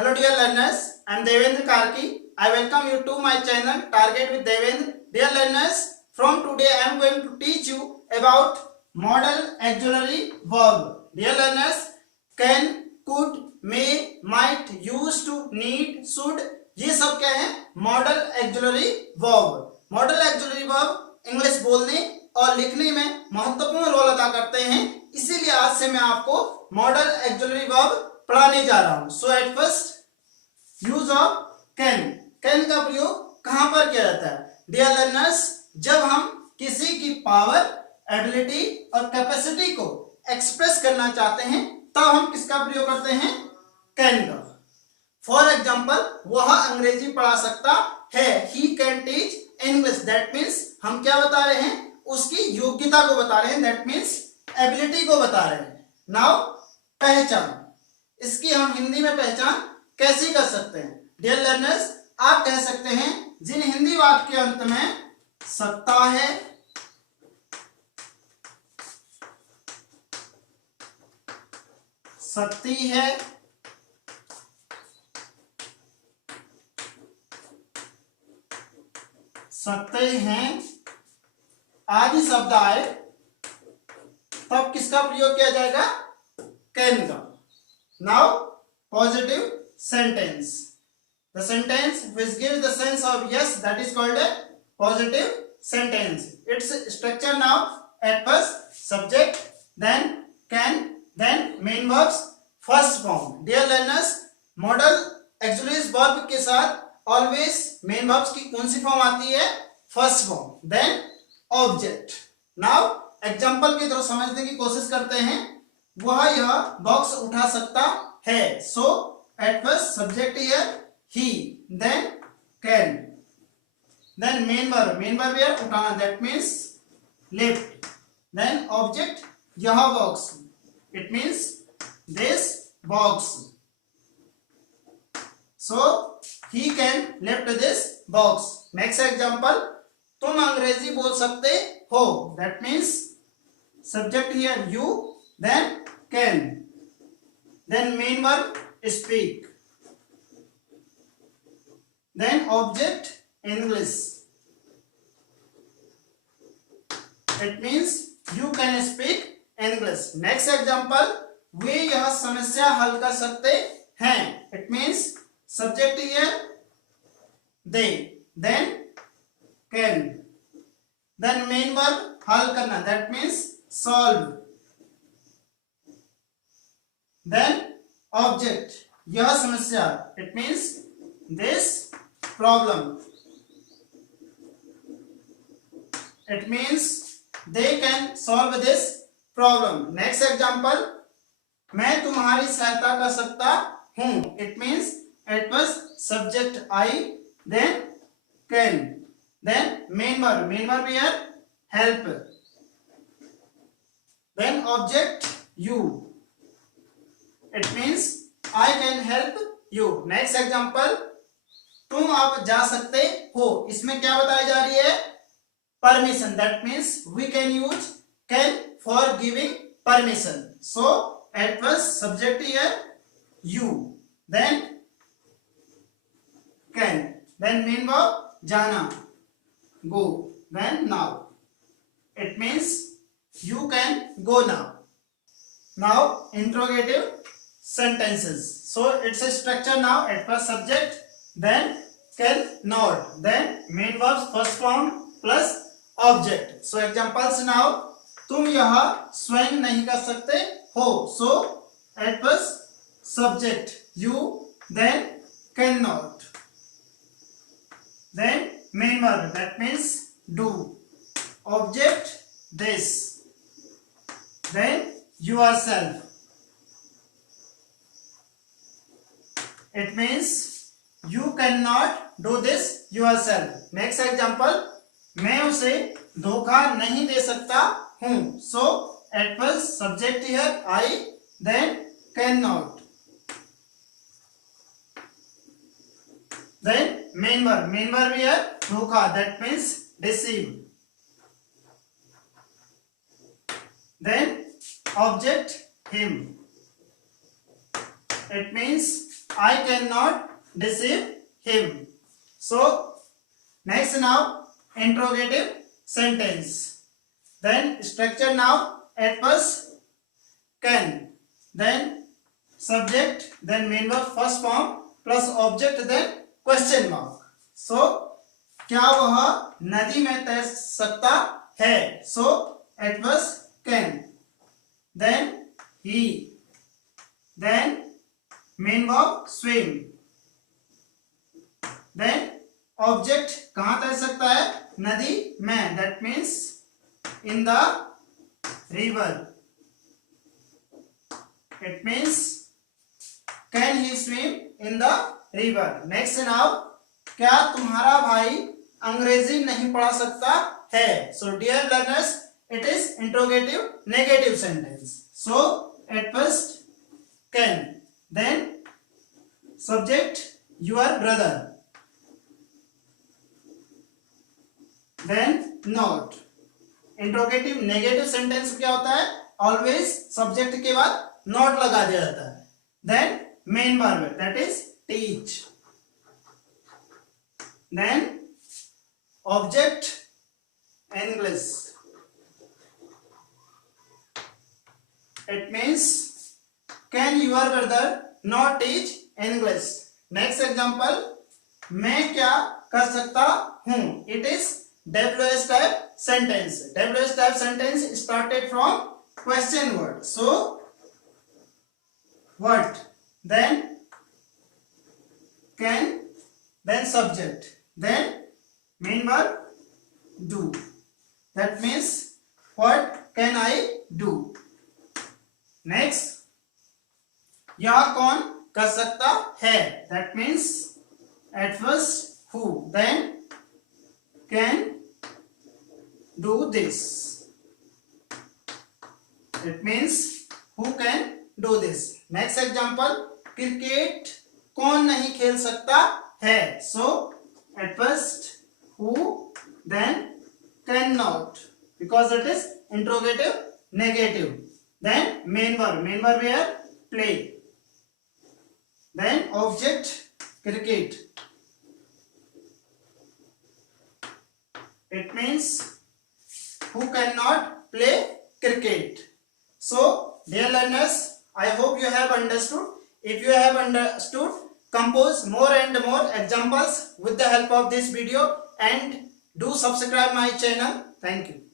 Hello dear learners, I am Devendra Karki. I welcome you to my channel Target with Devendra. Dear learners, from today I am going to teach you about modal auxiliary verb. Dear learners, can, could, may, might, used to, need, should, ये सब क्या है? Model auxiliary verb. Model auxiliary verb English बोलने और लिखने में महत्वपूर्ण role अदा करते हैं, इसीलिए आज से मैं आपको मॉडल ऑक्सिलरी वर्ब पढ़ाने जा रहा हूं. So at first use of can. Can का प्रयोग कहां पर किया जाता है? डियर लर्नर्स, जब हम किसी की पावर, एबिलिटी और कैपेसिटी को एक्सप्रेस करना चाहते हैं तब हम किसका प्रयोग करते हैं? कैन का. फॉर एग्जाम्पल, वह अंग्रेजी पढ़ा सकता है. He can teach English. That means हम क्या बता रहे हैं? उसकी योग्यता को बता रहे हैं. दैट मीन्स एबिलिटी को बता रहे हैं. नाउ पहचान. इसकी हम हिंदी में पहचान कैसे कर सकते हैं? डियर लर्नर्स, आप कह सकते हैं जिन हिंदी वाक्य के अंत में सत्ता है, शक्ति है, सकते हैं आदि शब्द आए तब किसका प्रयोग किया जाएगा? कैन का. Now positive sentence. The sentence which gives the sense of yes, that is called a positive sentence. Its structure now at first subject, then can, then main verbs, first form. Dear learners, modal auxiliary verb के साथ always main verbs की कौन सी form आती है? First form. then object. Now example की तरफ समझने की कोशिश करते हैं. वह यह बॉक्स उठा सकता है. So at first subject here he, then can, then main verb here उठाना, that means lift, then object यह box, it means this box. So he can lift this box. Next example, तुम अंग्रेजी बोल सकते हो. That means subject here you, then can, then main verb speak, then object English. It means you can speak English. Next example, वे यह समस्या हल कर सकते हैं. It means subject here they, then can, then main verb हल करना, that means solve, then object यह समस्या, it means this problem. It means they can solve this problem. Next example, मैं तुम्हारी सहायता कर सकता हूं. It means at first subject I, then can, then main verb here help, then object you. It means I can help you. Next example, तुम अब जा सकते हो. इसमें क्या बताई जा रही है? Permission. That means we can use can for giving permission. So at first subject here you, then can, then main verb जाना, go, then now. It means you can go now. Now interrogative sentences. So it's a structure now. At first subject, then can, not, then main verbs first form plus object. So examples now, तुम यह स्वयं नहीं कर सकते हो. So at first subject you, then cannot, then main verb, that means do, object this, then yourself. It means you cannot do this yourself. Next example, मैं उसे धोखा नहीं दे सकता हूं. So at first subject here I, then cannot, then main verb here धोखा, that means deceive, then object him. It means I cannot deceive him. So next now interrogative sentence. Then structure now at first can, then subject, then main verb first form plus object, then question mark. So क्या वह नदी में तैर सकता है? So at first can, then he, then main verb swim, then object कहां तैर सकता है? नदी में, that means in the river. It means can he swim in the river. Next now, क्या तुम्हारा भाई अंग्रेजी नहीं पढ़ा सकता है? So dear learners, it is interrogative negative sentence. So at first can, then subject your brother, then not. Interrogative negative sentence क्या होता है? ऑलवेज सब्जेक्ट के बाद नॉट लगा दिया जाता है. Then main verb, that is teach, then object English. It means can your brother not teach English. Next example, मैं क्या कर सकता हूं? It is WH type sentence. WH type sentence started from question word. So what, then can, then subject, then main verb do. That means what can I do. Next, यह कौन कर सकता है? That means at first who, then can do this. It means who can do this. Next example, cricket कौन नहीं खेल सकता है? So at first who, then cannot, because it is interrogative negative. Then main verb here play, then object cricket. It means who cannot play cricket. So dear learners, I hope you have understood. If you have understood, compose more and more examples with the help of this video and do subscribe my channel. Thank you.